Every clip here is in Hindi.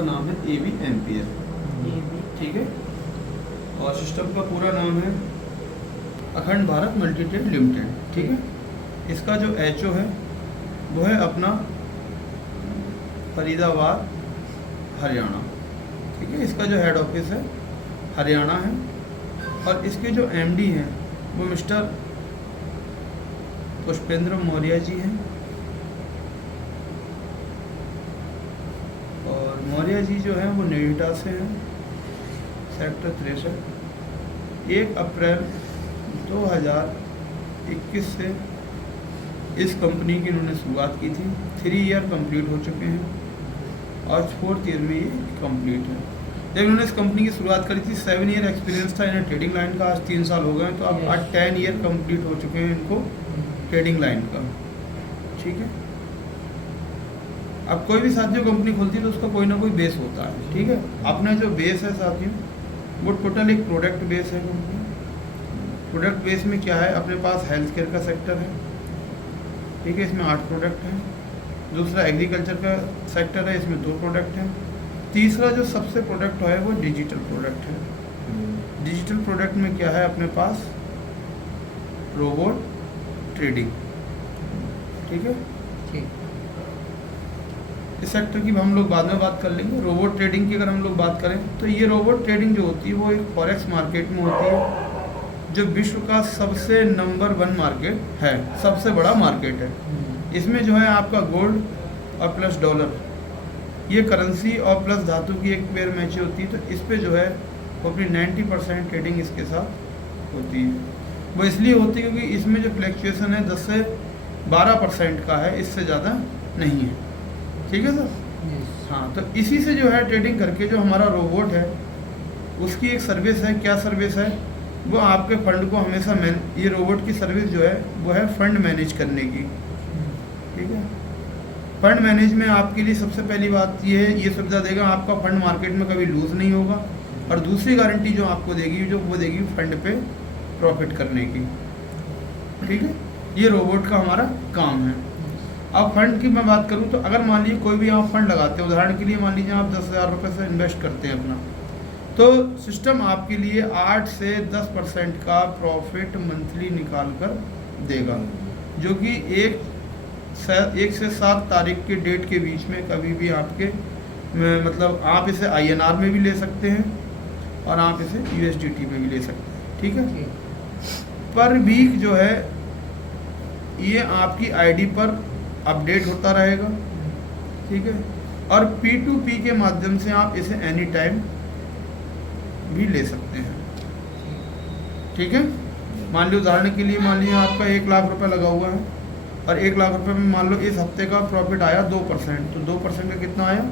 का नाम है AB एम्पियर, ठीक है। और सिस्टम का पूरा नाम है अखंड भारत मल्टीट्रेड लिमिटेड, ठीक है। इसका जो HO है वो है अपना फरीदाबाद हरियाणा, ठीक है। इसका जो हेड ऑफिस है हरियाणा है। और इसके जो MD हैं वो मिस्टर पुष्पेंद्र मौर्य जी हैं। और मौर्य जी जो हैं वो नोएडा से हैं, सेक्टर 63। 1 अप्रैल 2021 से इस कंपनी की इन्होंने शुरुआत की थी। 3 ईयर कंप्लीट हो चुके हैं और 4th ईयर में ये कंप्लीट है। जब इन्होंने इस कंपनी की शुरुआत करी थी 7 ईयर एक्सपीरियंस था इन्हें ट्रेडिंग लाइन का। आज 3 साल हो गए हैं, तो अब आज 10 ईयर कंप्लीट हो चुके हैं इनको ट्रेडिंग लाइन का, ठीक है। अब कोई भी साथियों कंपनी खुलती है तो उसका कोई ना कोई बेस होता है, ठीक है। अपना जो बेस है साथियों वो टोटल एक प्रोडक्ट बेस है कंपनी। प्रोडक्ट बेस में क्या है, अपने पास हेल्थ केयर का सेक्टर है, ठीक है, इसमें 8 प्रोडक्ट हैं। दूसरा एग्रीकल्चर का सेक्टर है, इसमें 2 प्रोडक्ट हैं। तीसरा जो सबसे प्रोडक्ट है वो डिजिटल प्रोडक्ट है। डिजिटल प्रोडक्ट में क्या है, अपने पास रोबोट ट्रेडिंग, ठीक है। इस सेक्टर की हम लोग बाद में बात कर लेंगे। रोबोट ट्रेडिंग की अगर हम लोग बात करें तो ये रोबोट ट्रेडिंग जो होती है वो एक फॉरेक्स मार्केट में होती है, जो विश्व का सबसे नंबर 1 मार्केट है, सबसे बड़ा मार्केट है। इसमें जो है आपका गोल्ड और प्लस डॉलर, ये करेंसी और प्लस धातु की एक पेयर मैच होती है। तो इस पे जो है वो अपनी 90% ट्रेडिंग इसके साथ होती है। वो इसलिए होती है क्योंकि इसमें जो फ्लैक्चुएशन है 10 से 12% का है, इससे ज़्यादा नहीं है, ठीक है सर। हाँ, तो इसी से जो है ट्रेडिंग करके जो हमारा रोबोट है उसकी एक सर्विस है। क्या सर्विस है, वो आपके फंड को हमेशा ये रोबोट की सर्विस जो है वो है फंड मैनेज करने की, ठीक है। फंड मैनेज में आपके लिए सबसे पहली बात ये है, ये सुविधा देगा आपका फंड मार्केट में कभी लूज़ नहीं होगा। और दूसरी गारंटी जो आपको देगी जो वो देगी फंड पे प्रॉफिट करने की, ठीक है। ये रोबोट का हमारा काम है। अब फंड की मैं बात करूं तो अगर मान लीजिए कोई भी आप फंड लगाते हैं, उदाहरण के लिए मान लीजिए आप 10,000 रुपये से इन्वेस्ट करते हैं अपना, तो सिस्टम आपके लिए 8 से 10% का प्रॉफिट मंथली निकाल कर देगा, जो कि 1 से 7 तारीख के डेट के बीच में कभी भी आपके मतलब आप इसे INR में भी ले सकते हैं और आप इसे USDT में भी ले सकते हैं, ठीक है। पर वीक जो है ये आपकी ID पर अपडेट होता रहेगा, ठीक है। और P2P के माध्यम से आप इसे एनी टाइम भी ले सकते हैं, ठीक है। मान लो उदाहरण के लिए मान लीजिए आपका 1 लाख रुपए लगा हुआ है और 1 लाख रुपए में मान लो इस हफ्ते का प्रॉफिट आया 2%, तो 2% का कितना आया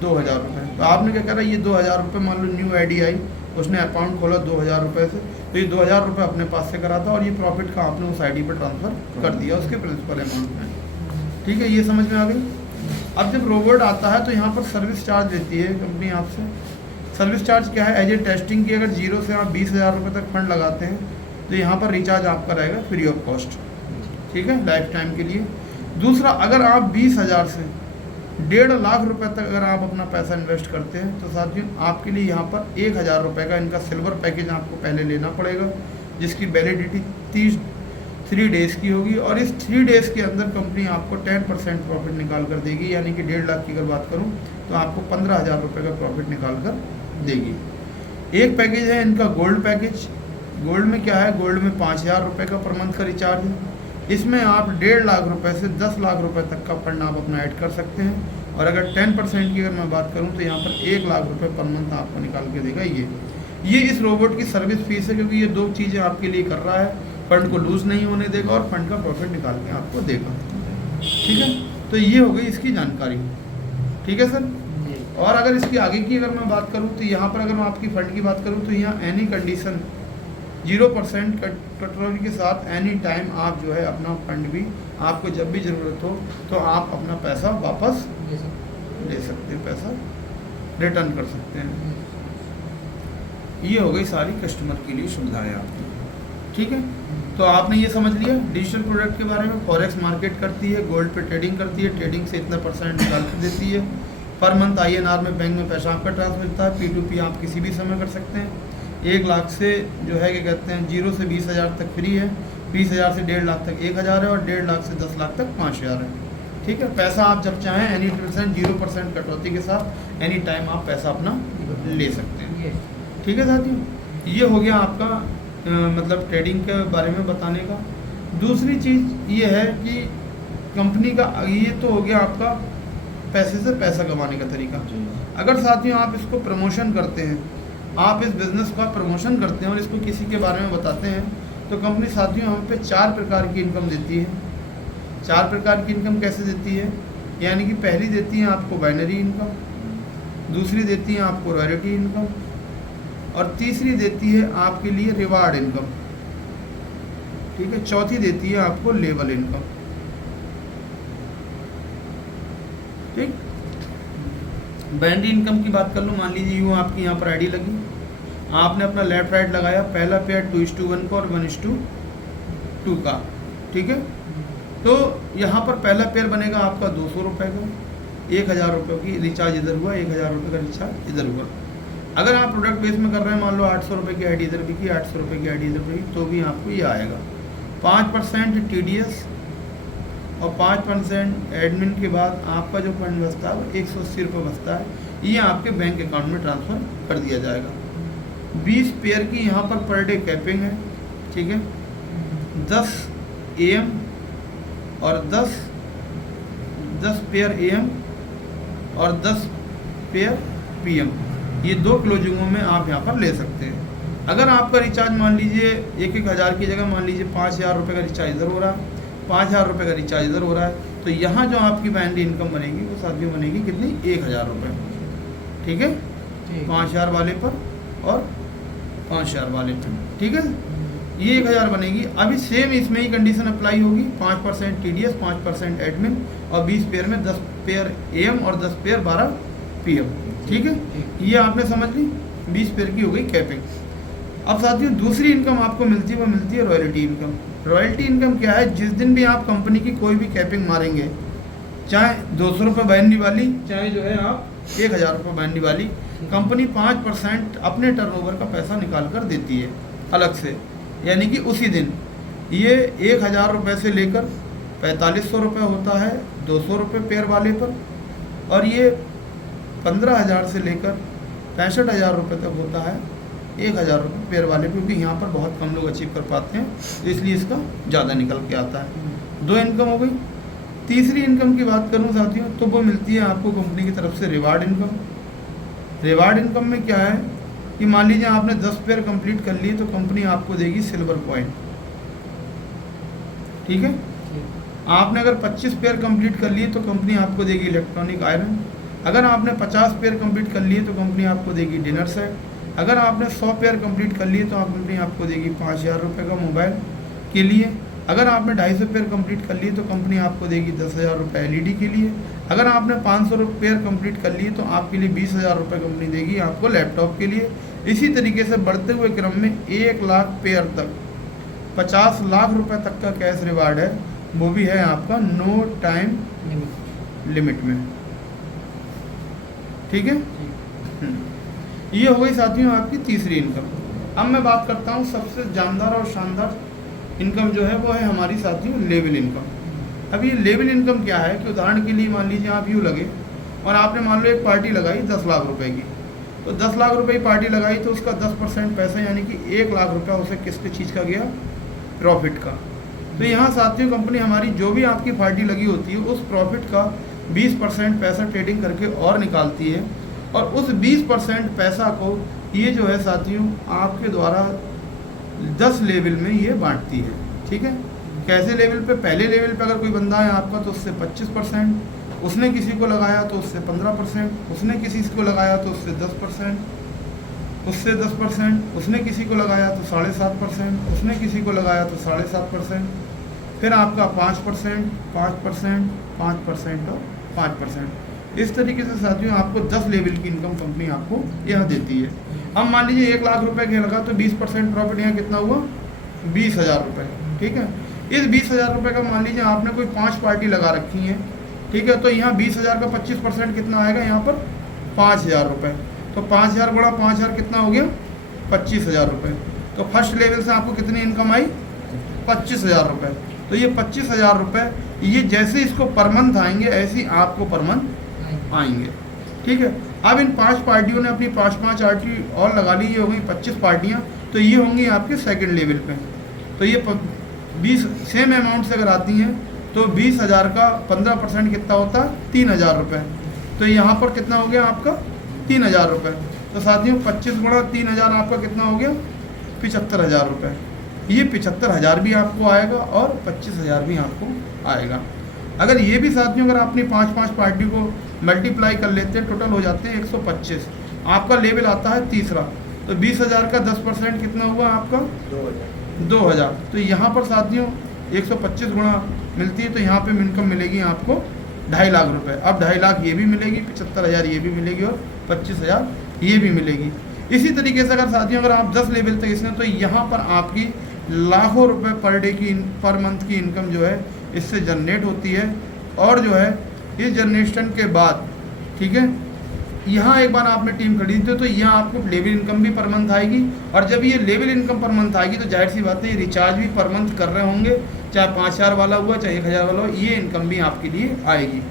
2,000 रुपये। तो आपने क्या करा, ये 2,000 रुपये मान लो न्यू ID आई, उसने अकाउंट खोला 2,000 रुपये से, तो ये 2,000 रुपये अपने पास से करा था और ये प्रॉफिट का आपने उस ID पर ट्रांसफ़र कर दिया उसके प्रिंसिपल अमाउंट में, ठीक है। ये समझ में आ गई। अब जब रोबोट आता है तो यहाँ पर सर्विस चार्ज लेती है कंपनी आपसे। सर्विस चार्ज क्या है, एज ए टेस्टिंग की अगर 0 से आप 20,000 रुपये तक फंड लगाते हैं तो यहाँ पर रिचार्ज आपका रहेगा फ्री ऑफ कॉस्ट, ठीक है, लाइफ टाइम के लिए। दूसरा, अगर आप 20,000 से 1.5 लाख रुपए तक अगर आप अपना पैसा इन्वेस्ट करते हैं तो साथियों आपके लिए यहाँ पर 1,000 रुपये का इनका सिल्वर पैकेज आपको पहले लेना पड़ेगा, जिसकी वैलिडिटी 3 डेज़ की होगी। और इस 3 डेज़ के अंदर कंपनी आपको 10% प्रॉफिट निकाल कर देगी, यानी कि 1.5 लाख की अगर बात करूँ तो आपको 15,000 रुपये का प्रॉफिट निकाल कर देगी। एक पैकेज है इनका गोल्ड पैकेज। गोल्ड में क्या है, गोल्ड में 5,000 रुपये का पर मंथ का रिचार्ज है। इसमें आप 1.5 लाख रुपए से 10 लाख रुपए तक का फंड आप अपना ऐड कर सकते हैं। और अगर 10% की अगर मैं बात करूं तो यहाँ पर 1 लाख रुपए पर मंथ आपको निकाल के देगा। ये इस रोबोट की सर्विस फीस है, क्योंकि ये 2 चीज़ें आपके लिए कर रहा है, फंड को लूज़ नहीं होने देगा और फंड का प्रॉफिट निकाल के आपको देगा, ठीक है। तो ये हो गई इसकी जानकारी, ठीक है सर। और अगर इसकी आगे की अगर मैं बात करूँ तो यहाँ पर अगर मैं आपकी फ़ंड की बात करूँ तो यहाँ एनी कंडीशन 0% कटौती के साथ एनी टाइम आप जो है अपना फंड भी आपको जब भी ज़रूरत हो तो आप अपना पैसा वापस ले सकते हैं, पैसा रिटर्न कर सकते हैं। ये हो गई सारी कस्टमर के लिए सुविधाएं आपकी, ठीक है। तो आपने ये समझ लिया डिजिटल प्रोडक्ट के बारे में। फॉरेक्स मार्केट करती है, गोल्ड पे ट्रेडिंग करती है, ट्रेडिंग से इतना % निकाल कर देती है। पर मंथ INR में बैंक में पैसा आपका ट्रांसफर होता है। P2P आप किसी भी समय कर सकते हैं। 1 लाख से जो है क्या कहते हैं 0 से 20,000 तक फ्री है, 20,000 से 1.5 लाख तक 1,000 है, और 1.5 लाख से 10 लाख तक 5,000 है। ठीक है, पैसा आप जब चाहें एनी परसेंट 0% कटौती के साथ एनी टाइम आप पैसा अपना ले सकते हैं। ठीक है साथियों, ये हो गया आपका मतलब ट्रेडिंग के बारे में बताने का। दूसरी चीज़ ये है कि कंपनी का, ये तो हो गया आपका पैसे से पैसा कमाने का तरीका। अगर साथियों आप इसको प्रमोशन करते हैं, आप इस बिज़नेस का प्रमोशन करते हैं और इसको किसी के बारे में बताते हैं, तो कंपनी साथियों हम पे 4 प्रकार की इनकम देती है। 4 प्रकार की इनकम कैसे देती है, यानी कि पहली देती है आपको बाइनरी इनकम, दूसरी देती है आपको रॉयल्टी इनकम, और तीसरी देती है आपके लिए रिवार्ड इनकम। ठीक है, चौथी देती है आपको लेवल इनकम। ठीक, बाइनरी इनकम की बात कर लो। मान लीजिए यूँ आपकी यहाँ पर आईडी लगी, आपने अपना लेफ्ट राइट लगाया, पहला पेयर 2:1 का और 1:2 का। ठीक है, तो यहाँ पर पहला पेयर बनेगा आपका 200 रुपये का, 1,000 रुपये की रिचार्ज इधर हुआ, 1,000 रुपये का रिचार्ज इधर हुआ। अगर आप प्रोडक्ट बेस में कर रहे हैं, मान लो 800 रुपये की आईडी इधर बिकी, 800 रुपये की आईडी इधर बिकी, तो भी आपको ये आएगा। 5% TDS और 5% एडमिन के बाद आपका जो फंड बचता है वो 180 रुपये बचता है, ये आपके बैंक अकाउंट में ट्रांसफ़र कर दिया जाएगा। 20 पेयर की यहाँ पर डे कैपिंग है। ठीक है, 10 AM और 10 पेयर AM और 10 पेयर PM, ये 2 क्लोजिंगों में आप यहाँ पर ले सकते हैं। अगर आपका रिचार्ज मान लीजिए 1-1 हज़ार की जगह मान लीजिए 5,000 रुपये का रिचार्ज इधर हो रहा है, 5,000 रुपये का रिचार्ज इधर हो रहा है, तो यहाँ जो आपकी बाइनरी इनकम बनेगी वो साथियों बनेगी कितनी, 1,000 रुपये। ठीक है, 5,000 वाले पर और 5,000 वाले पर। ठीक है, ये 1,000 बनेगी। अभी सेम इसमें ही कंडीशन अप्लाई होगी, 5% TDS, 5% एडमिन और 20 पेयर में 10 पेयर AM और 10 पेयर 12 PM। ठीक है, ये आपने समझ ली, 20 पेयर की हो गई कैपिंग। अब साथियों दूसरी इनकम आपको मिलती है, वो मिलती है रॉयल्टी इनकम। रॉयल्टी इनकम क्या है, जिस दिन भी आप कंपनी की कोई भी कैपिंग मारेंगे, चाहे 200 रुपये बाइनरी वाली, चाहे जो है आप 1,000 रुपये बाइनरी वाली, कंपनी 5% अपने टर्नओवर का पैसा निकाल कर देती है अलग से। यानी कि उसी दिन ये 1,000 रुपये से लेकर 4,500 रुपये होता है 200 रुपये पेयर वाले पर, और ये 15,000 से लेकर 65,000 रुपये तक होता है 1,000 रुपये पेयर वाले, क्योंकि यहाँ पर बहुत कम लोग अचीव कर पाते हैं, तो इसलिए इसका ज़्यादा निकल के आता है। 2 इनकम हो गई। तीसरी इनकम की बात करूँ साथियों, तो वो मिलती है आपको कंपनी की तरफ से रिवार्ड इनकम। रिवार्ड इनकम में क्या है कि मान लीजिए आपने 10 पेयर कंप्लीट कर लिए, तो कंपनी आपको देगी सिल्वर कॉइन। ठीक है, आपने अगर 25 पेयर कंप्लीट कर लिए तो कंपनी आपको देगी इलेक्ट्रॉनिक आयरन। अगर आपने 50 पेयर कंप्लीट कर लिए तो कंपनी आपको देगी डिनर सेट। अगर आपने 100 पेयर कंप्लीट कर लिए तो कंपनी आपको देगी 5,000 रुपये का मोबाइल के लिए। अगर आपने 250 पेयर कंप्लीट कर लिए तो कंपनी आपको देगी 10,000 रुपये LED के लिए। अगर आपने 500 पेयर कंप्लीट कर लिए तो आपके लिए 20,000 रुपये कंपनी देगी आपको लैपटॉप के लिए। इसी तरीके से बढ़ते हुए क्रम में 1 लाख पेयर तक 50 लाख रुपए तक का कैश रिवार्ड है, वो भी है आपका नो टाइम लिमिट में। ठीक है, ये हो गई साथियों आपकी तीसरी इनकम। अब मैं बात करता हूँ सबसे जानदार और शानदार इनकम जो है वो है हमारी साथियों लेवल इनकम। अब ये लेवल इनकम क्या है कि उदाहरण के लिए मान लीजिए आप यूँ लगे और आपने मान लो एक पार्टी लगाई 10 लाख रुपए की, तो 10 लाख रुपए की पार्टी लगाई तो उसका 10% पैसा यानी कि 1 लाख रुपया उसे किसके चीज़ का गया, प्रॉफिट का। तो यहाँ साथियों कंपनी हमारी जो भी आपकी पार्टी लगी होती है उस प्रॉफिट का 20% पैसा ट्रेडिंग करके और निकालती है, और उस 20% पैसा को ये जो है साथियों आपके द्वारा 10 लेवल में ये बांटती है। ठीक है, कैसे लेवल पे, पहले लेवल पे अगर कोई बंदा है आपका तो उससे 25%, उसने किसी को लगाया तो उससे 15%, उसने किसी को लगाया तो उससे 10%, उससे 10%, उसने किसी को लगाया तो 7.5%, उसने किसी को लगाया तो 7.5%, फिर आपका 5%, 5%, 5% और 5%। इस तरीके से साथियों आपको 10 लेवल की इनकम कंपनी आपको यहाँ देती है। अब मान लीजिए 1 लाख रुपए के लगा तो 20% प्रॉफिट यहाँ कितना हुआ, 20,000 रुपये। ठीक है, इस 20,000 रुपये का मान लीजिए आपने कोई 5 पार्टी लगा रखी हैं, ठीक है। तो यहाँ 20,000 का 25% कितना आएगा यहाँ पर 5,000 रुपये। तो 5,000 गुणा 5,000 कितना हो गया 25,000 रुपये। तो फर्स्ट लेवल से आपको कितनी इनकम आई 25,000 रुपये। तो ये 25,000 रुपये ये जैसे इसको पर मंथ आएंगे ऐसे ही आपको पर मंथ आएंगे, ठीक है। अब इन 5 पार्टियों ने अपनी 5-5 आरटी और लगा ली, ये हो गई 25 पार्टियाँ। तो ये होंगी आपके सेकंड लेवल पे। तो ये 20 सेम अमाउंट से अगर आती हैं तो 20,000 का 15% कितना होता है 3,000 रुपये। तो यहाँ पर कितना हो गया आपका 3,000 रुपये। तो साथियों 25 गुणा 3,000 आपका कितना हो गया 75,000 रुपये। ये 75,000 भी आपको आएगा और 25,000 भी आपको आएगा। अगर ये भी साथियों अगर अपनी 5-5 पार्टी को मल्टीप्लाई कर लेते हैं टोटल हो जाते हैं 125। आपका लेवल आता है तीसरा। तो 20,000 का 10% कितना हुआ आपका 2,000। तो यहाँ पर साथियों 125 गुणा मिलती है तो यहाँ पे इनकम मिलेगी आपको 2.5 लाख रुपए। अब 2.5 लाख ये भी मिलेगी, 75,000 ये भी मिलेगी और 25,000 ये भी मिलेगी। इसी तरीके से अगर साथियों अगर आप 10 लेवल तक इसमें तो यहाँ पर आपकी लाखों रुपए पर डे की पर मंथ की इनकम जो है इससे जनरेट होती है। और जो है इस जनरेशन के बाद, ठीक है, यहाँ एक बार आपने टीम खरीदी तो यहाँ आपको लेवल इनकम भी पर मंथ आएगी। और जब ये लेवल इनकम पर मंथ आएगी तो जाहिर सी बात है ये रिचार्ज भी पर मंथ कर रहे होंगे, चाहे 5,000 वाला हुआ चाहे 1,000 वाला हुआ, ये इनकम भी आपके लिए आएगी।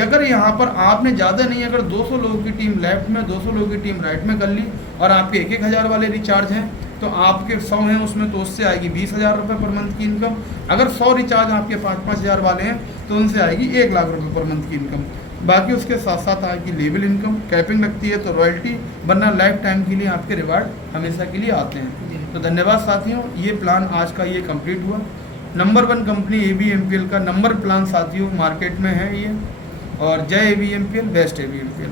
अगर यहाँ पर आपने ज़्यादा नहीं, अगर 200 लोगों की टीम लेफ्ट में 200 लोगों की टीम राइट में कर ली और आपके 1,000 वाले रिचार्ज हैं तो आपके 100 हैं उसमें तो उससे आएगी 20,000 रुपये पर मंथ की इनकम। अगर 100 रिचार्ज आपके 5-5 वाले हैं तो उनसे आएगी 1 लाख रुपये पर मंथ की इनकम। बाकी उसके साथ साथ आएगी लेवल इनकम, कैपिंग लगती है तो रॉयल्टी, वरना लाइफ टाइम के लिए आपके रिवार्ड हमेशा के लिए आते हैं। तो धन्यवाद साथियों, ये प्लान आज का ये कंप्लीट हुआ। नंबर 1 कंपनी ABMPL का नंबर प्लान साथियों मार्केट में है ये। और जय ABMPL, बेस्ट ABMPL।